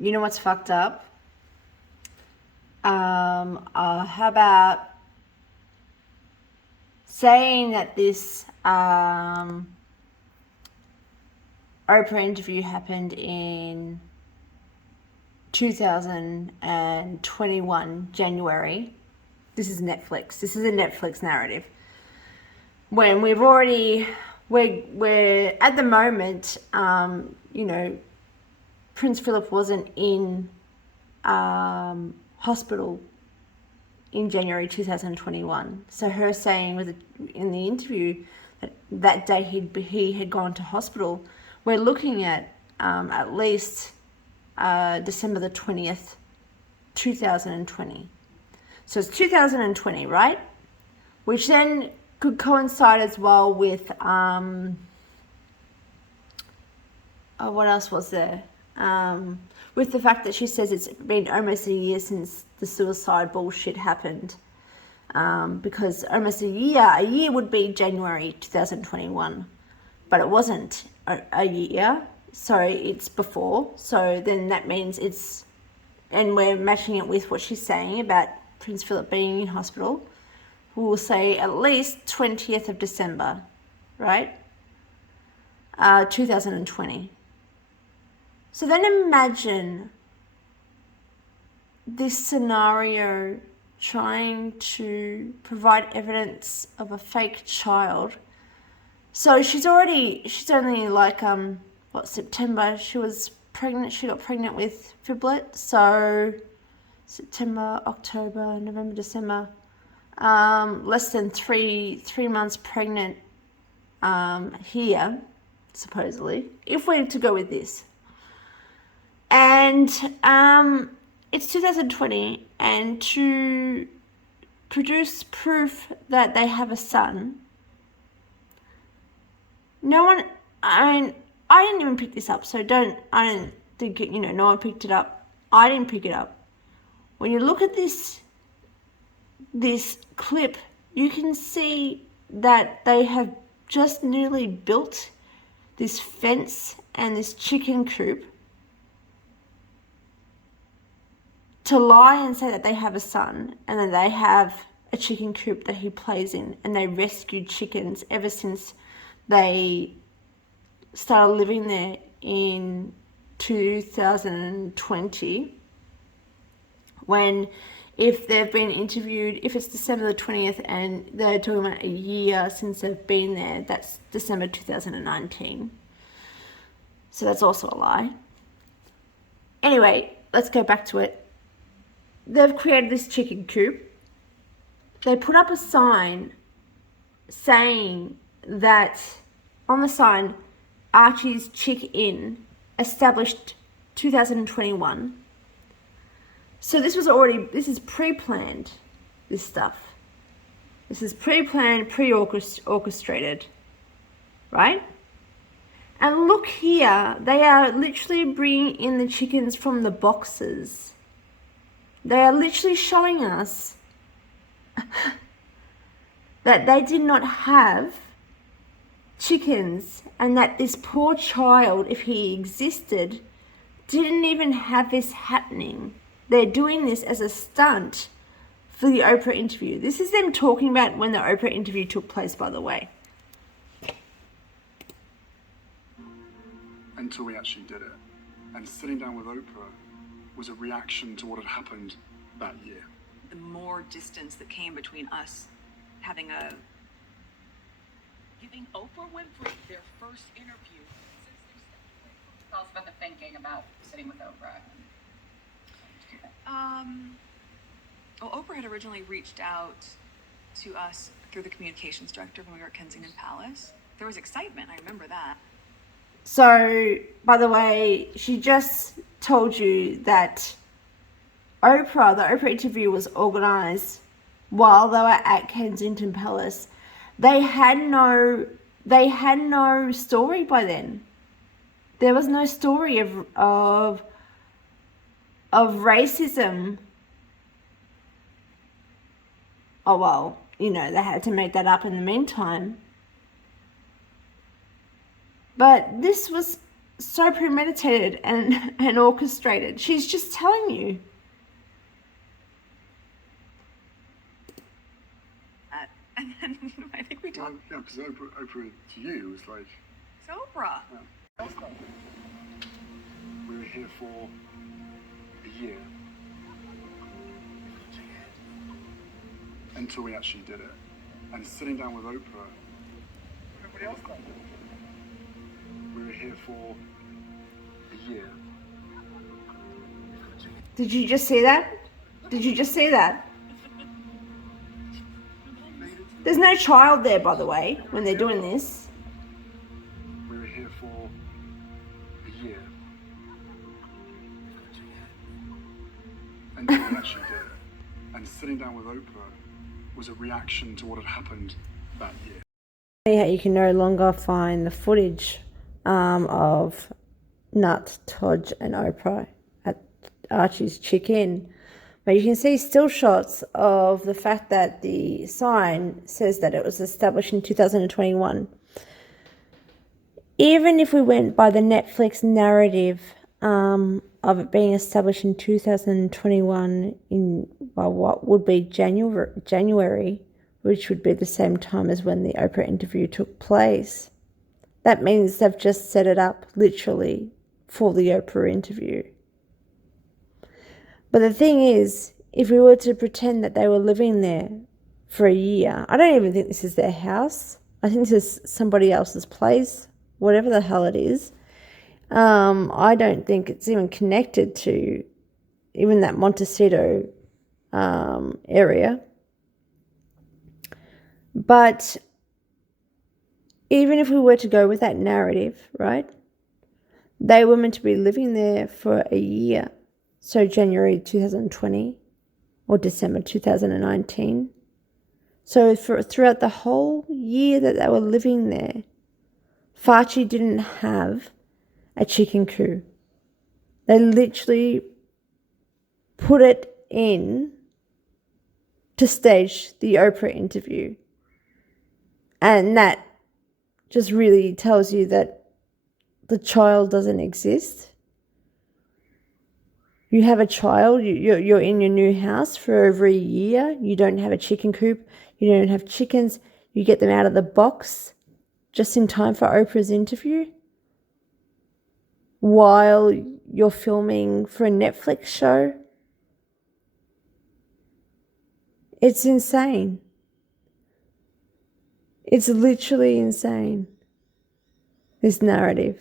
You know what's fucked up? How about saying that this Oprah interview happened in 2021 January. This is Netflix. This is a Netflix narrative. When we're at the moment, Prince Philip wasn't in hospital in January 2021. So her saying in the interview that day he had gone to hospital, we're looking at least December the 20th, 2020. So it's 2020, right? Which then could coincide as well with what else was there? With the fact that she says it's been almost a year since the suicide bullshit happened. Because almost a year would be January 2021, but it wasn't a year, so it's before. So then that means and we're matching it with what she's saying about Prince Philip being in hospital. We'll say at least 20th of December, right? 2020. So then imagine this scenario trying to provide evidence of a fake child. So she's only like, September, she was pregnant, she got pregnant with Fiblet. So September, October, November, December, less than three months pregnant here, supposedly, if we're to go with this. And it's 2020, and to produce proof that they have a son, I didn't even pick this up, so I don't think no one picked it up. I didn't pick it up. When you look at this clip, you can see that they have just nearly built this fence and this chicken coop to lie and say that they have a son and that they have a chicken coop that he plays in, and they rescued chickens ever since they started living there in 2020. When, if they've been interviewed, if it's December the 20th and they're talking about a year since they've been there, that's December 2019. So that's also a lie. Anyway, let's go back to it. They've created this chicken coop. They put up a sign saying that, on the sign, Archie's Chick Inn, established 2021. So this is pre-planned, this stuff. This is pre-planned, pre-orchestrated, right? And look here, they are literally bringing in the chickens from the boxes. They are literally showing us that they did not have chickens, and that this poor child, if he existed, didn't even have this happening. They're doing this as a stunt for the Oprah interview. This is them talking about when the Oprah interview took place, by the way. Until we actually did it. And sitting down with Oprah was a reaction to what had happened that year. The more distance that came between us giving Oprah Winfrey their first interview since they stepped away. Tell us about the thinking about sitting with Oprah. Well, Oprah had originally reached out to us through the communications director when we were at Kensington Palace. There was excitement, I remember that. So, by the way, she just told you that the Oprah interview was organised while they were at Kensington Palace. They had no story by then. There was no story of racism. Oh well, they had to make that up in the meantime. But this was so premeditated and orchestrated. She's just telling you. And then I think we talked. Yeah, because Oprah to you was like, It's Oprah. we were here for a year until we actually did it. And sitting down with Oprah, everybody else done. We were here for a year. Did you just see that? Did you just see that? There's no child there, by the way, when they're doing this. We were here for a year until we actually did it. And sitting down with Oprah was a reaction to what had happened that year. You can no longer find the footage of Nut, Todge and Oprah at Archie's Chick-In. But you can see still shots of the fact that the sign says that it was established in 2021. Even if we went by the Netflix narrative of it being established in 2021 by what would be January, which would be the same time as when the Oprah interview took place, that means they've just set it up literally for the Oprah interview. But the thing is, if we were to pretend that they were living there for a year, I don't even think this is their house. I think this is somebody else's place, whatever the hell it is. I don't think it's even connected to even that Montecito area. But even if we were to go with that narrative, right, they were meant to be living there for a year. So January 2020 or December 2019. So throughout the whole year that they were living there, Farchie didn't have a chicken coop. They literally put it in to stage the Oprah interview. And that just really tells you that the child doesn't exist. You have a child, you're in your new house for over a year, you don't have a chicken coop, you don't have chickens, you get them out of the box just in time for Oprah's interview while you're filming for a Netflix show. It's insane. It's literally insane, this narrative.